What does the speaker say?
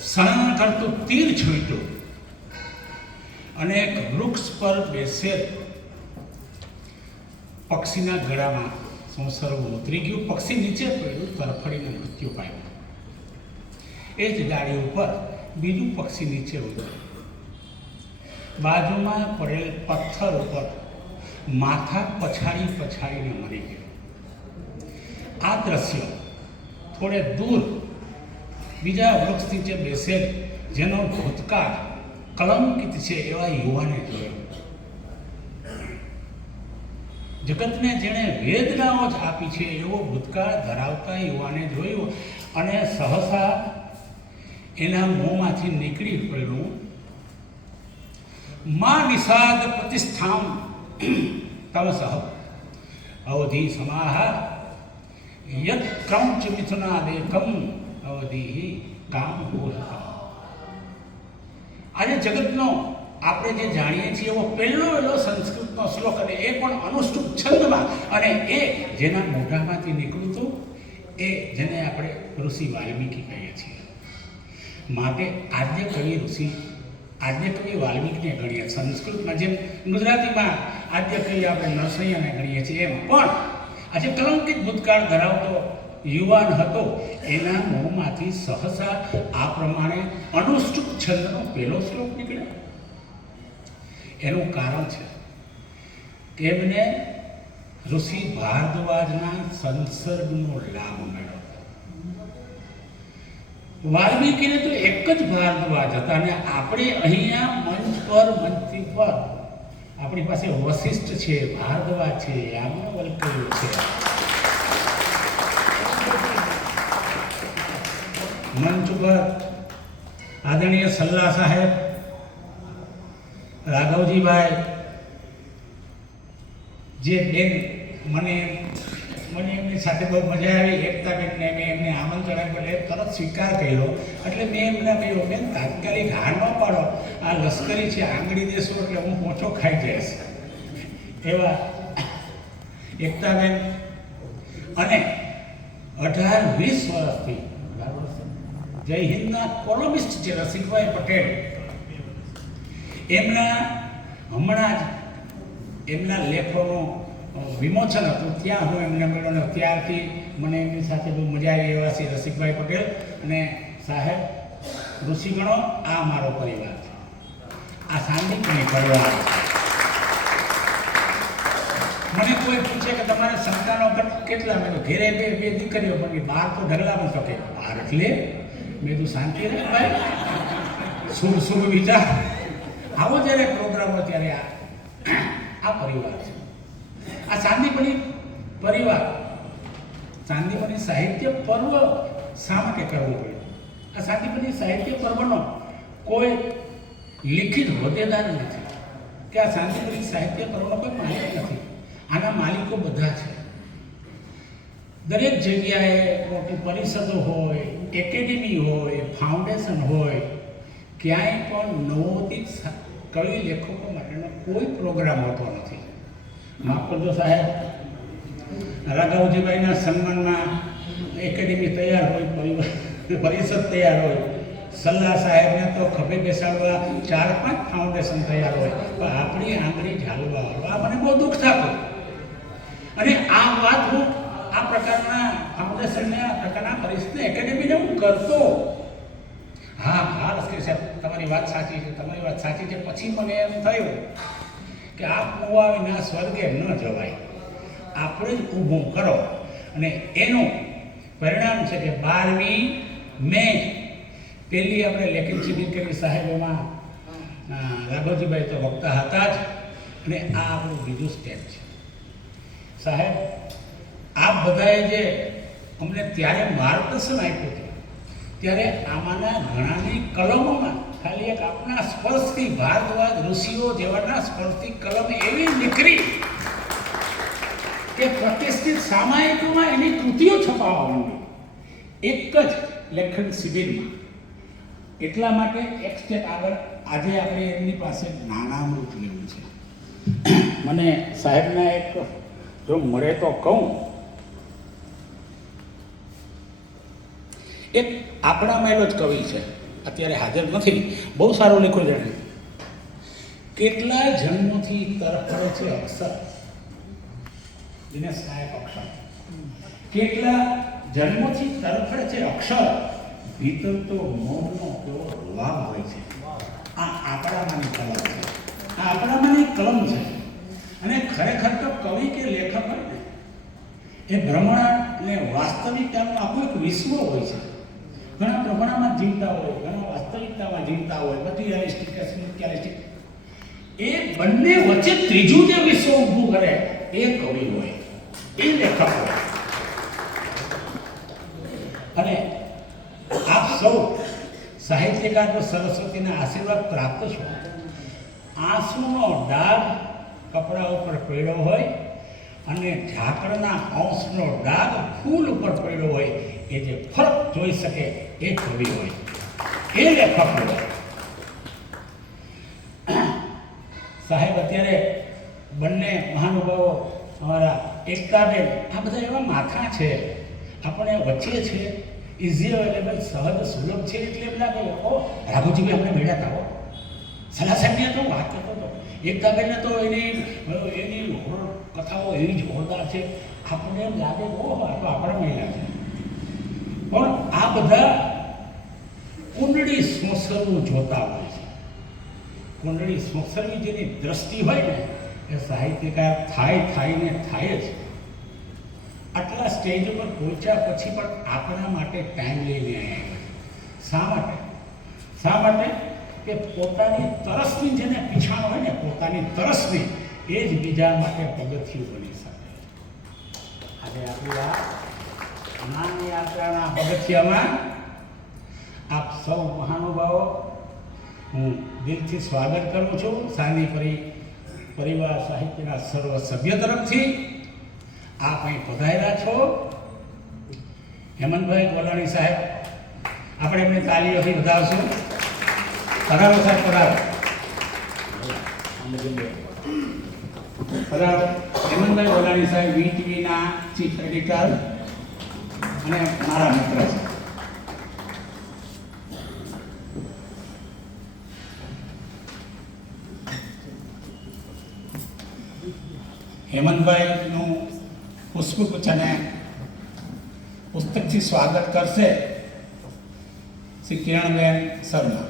સણ કરતું તીર છૂટ્યું અને એક વૃક્ષ પર બેસેલ પક્ષીના ગળામાં સંસર્ગ ઉતરી ગયું. પક્ષી નીચે પડ્યું, તરફડીને મૃત્યુ પામ્યું. એ જ ડાળી ઉપર બીજું પક્ષી નીચે ઉતર્યું. બાજુમાં પડેલ પથ્થર ઉપર માથા પછાડી પછાડીને મરી ગયું. આ દ્રશ્ય થોડે દૂર બીજા વૃક્ષ નીચે બેસે જેનો ભૂતકાળ કલંકિત છે એવા યુવાને જોયો. જગતને જેણે વેદનાઓ જ આપી છે એવો ભૂતકાળ ધરાવતા યુવાને જોયું અને સહસા એના મોંમાંથી નીકળી પડ્યું. મા નિષાદ પ્રતિષ્ઠામ તમસઃ અવધિ સમાહ યદ ક્રૌચ મિથુનાદેકમ અવધિ કામ આજે જગતનો આપણે જે જાણીએ છીએ એવો પહેલો એલો સંસ્કૃતનો શ્લોક અને એ પણ અનુષ્ઠુપ છંદમાં અને એ જેના મોઢામાંથી નીકળતું, એ જેને આપણે ઋષિ વાલ્મીકી કહીએ છીએ. માટે આદ્ય કવિ ઋષિ, આદ્ય કવિ વાલ્મીકીને ગણીએ સંસ્કૃતમાં જેમ ગુજરાતીમાં આદ્ય કવિ આપણે નરસૈયાને ગણીએ છીએ એમ. પણ આજે કલંકિત ભૂતકાળ ધરાવતો યુવાન હતો. એના મોંમાંથી સહસા આ પ્રમાણે અનુષ્ટુપ છંદનો પહેલો શ્લોક નીકળ્યો. એનું કારણ છે કે એમને ઋષિ ભારદ્વાજના સંસર્ગનો લાભ મળ્યો વાલ્મીકીને તો એક જ ભારદ્વાજ હતા અને આપણે અહીંયા મંચ પર, મંચથી પર આપણી પાસે વશિષ્ઠ છે, ભારદ્વાજ છે યામવલ્કય છે. મંચ ઉપર આદરણીય સલ્લા સાહેબ, રાઘવજીભાઈ, જે બેન મને મને એમની સાથે બહુ મજા આવી. એકતા બેનને મેં એમને આમંત્રણ આપ્યું એટલે તરત સ્વીકાર કર્યો. એટલે મેં એમને કહ્યું બેન તાત્કાલિક હાર ન પાડો. આ લશ્કરી છે, આંગળી દેશો, એટલે હું પોચો ખાઈ જઈશ. એવા એકતાબેન અને અઢાર વીસ વર્ષથી જય હિન્દના કોલમિસ્ટ છે, રસિકભાઈ પટેલ. એમના હમણાં જ એમના લેખોનું વિમોચન હતું. ત્યાં હું એમને મળ્યો ત્યારથી મને એમની સાથે બહુ મજા આવી એવા છે રસિકભાઈ પટેલ અને સાહેબ ઋષિગણો આ મારો પરિવાર છે. આ સાંદિકની પરિવાર મને કોઈ પૂછે કે તમારે સંતાનો પણ કેટલા? મેં ઘેરે બે બે દીકરીઓ, પણ બહાર તો ઢગલામાં તો કે બહાર એટલે? મેં તું શાંતિ રહે ભાઈ. શુભ શુભ વિચાર આવો જ્યારે પ્રોગ્રામ હોય ત્યારે આ પરિવાર છે. આ ચાંદીપની પરિવાર, ચાંદીપની સાહિત્ય પર્વ શા માટે કરવું પડ્યું આ ચાંદીપની સાહિત્ય પર્વનો કોઈ લિખિત હોદ્દેદાર નથી. કે આ ચાંદીપની સાહિત્ય પર્વનો કોઈ માલિક નથી. આના માલિકો બધા છે. દરેક જગ્યાએ મોટી પરિષદો હોય, એકેડેમી હોય, ફાઉન્ડેશન હોય, ક્યાંય પણ નવોદિત કવિ લેખકો માટેનો કોઈ પ્રોગ્રામ હોતો નથી. માફ કરજો સાહેબ. રાઘવજીભાઈના સન્માનમાં એકેડેમી તૈયાર હોય પરિષદ તૈયાર હોય. સલ્લા સાહેબને તો ખભે બેસાડવા ચાર પાંચ ફાઉન્ડેશન તૈયાર હોય. પણ આપણી આંગળી ઝાલવા આ મને બહુ દુઃખ થતું. અને આ વાત હું આ પ્રકારના ફાઉન્ડેશનને આ પ્રકારના પરિસ્થિતિ એકેડેમીને હું કરતો. હા હા રસ્કે સાહેબ, તમારી વાત સાચી છે, તમારી વાત સાચી છે. પછી મને એમ થયું કે આ કુવા વિના સ્વર્ગે ન જવાય. આપણે જ ઊભું કરો. અને એનું પરિણામ છે કે બારમી મે પહેલી આપણે લેખિત શિબિર કરી સાહેબોમાં રાઘવજીભાઈ તો વક્તા હતા જ. અને આ આપણું બીજું સ્ટેપ છે. સાહેબ, આપ બધાએ જે અમને ત્યારે માર્ગદર્શન આપ્યું હતું, ત્યારે આમાંના ઘણાની કલમોમાં ખાલી એક આપના સ્પર્શથી ભારદ્વાજ ઋષિઓ જેવાના સ્પર્શથી કલમ એવી નીકળી કે પ્રતિષ્ઠિત સામાયિકોમાં એની કૃતિઓ છપાવવા માંડી. એક જ લેખન શિબિરમાં. એટલા માટે એક સ્ટેપ આગળ આજે આપણે એમની પાસે નાણામૃત લેવું છે. મને સાહેબના એક જો મળે તો કહું. એક આપણામાં એવો જ કવિ છે. અત્યારે હાજર નથી. બહુ સારો લેખો એણે. કેટલા જન્મોથી તરફડે છે અક્ષર? જેને સહાયક અક્ષર. કેટલા જન્મોથી તરફડે છે અક્ષર? ભીતર તો મૌનનો કેવો લાભ હોય છે. આ આપણામાંની કલમ છે. આ આપણામાંની કલમ છે. અને ખરેખર તો કવિ કે લેખક હોય ને, એ ભ્રમણ અને વાસ્તવિકતાનું આખું એક વિશ્વ હોય છે. ઘણા પ્રમાણમાં જીવતા હોય, ઘણા વાસ્તવિકતામાં જીવતા હોય મટીરિયાલિસ્ટિક કે સ્પિરિચ્યુઅલિસ્ટિક એ બંને વચ્ચે ત્રીજું જે વિશ્વ ઊભું કરે, એ કવિ હોય, એ લેખક હોય. અને આપ સૌ સાહિત્યકાર તો સરસ્વતીના આશીર્વાદ પ્રાપ્ત છો. આંસુનો ડાઘ કપડા ઉપર પડ્યો હોય અને ઝાકળના અંશનો ડાઘ ફૂલ ઉપર પડ્યો હોય, એ જે ફરક જોઈ શકે એ કવિ હોય. એ લેખક હોય સાહેબ, અત્યારે બંને મહાનુભાવો અમારા એકતાબેન આ બધા એવા માથા છે. આપણે વચ્ચે છે. ઇઝી અવેલેબલ સહજ, સુલભ છે એટલે એમ લાગે ઓ રાઘુજીભાઈ અમને મેળા હતા સલાહ સાહેબની તો વાત કરતો હતો. એકતાબેનને તો એની એની કથાઓ એવી જોરદાર છે. આપણને એમ લાગે ઓ આ તો આપણા મહિલા છે. પણ આ બધા કુંડળી સંસર્ગો જોતા હોય છે. કુંડળી સંસર્ગની જેની દ્રષ્ટિ હોય ને, એ સાહિત્યકાર થાય થાય ને થાય જ. આટલા સ્ટેજ ઉપર પહોંચ્યા પછી પણ આપણા માટે ટાઈમ લઈને આવ્યા શા માટે? શા માટે? કે પોતાની તરસની જેને પીછાણ હોય ને, પોતાની તરસની, એ જ બીજા માટે પગથિયું બની શકે. આજે આપણી આ જ્ઞાન યાત્રાના પગથિયામાં સૌ મહાનુભાવો, હું દિલથી સ્વાગત કરું છું સાની પરી પરિવાર સાહિત્યના સર્વ સભ્ય તરફથી. આપ અહીં પધાર્યા છો. હેમંતભાઈ ગોલાણી સાહેબ, આપણે એમને તાલીઓથી વધારશું. પધારો સાહેબ, પધારો. પધારો. હેમંતભાઈ ગોલાણી સાહેબ વીટીવીના ચીફ એડિટર અને મારા મિત્ર છે. હેમંતભાઈનું પુષ્પગુચ્છ અને પુસ્તકથી સ્વાગત કરશે શ્રી કિરણબેન શર્મા.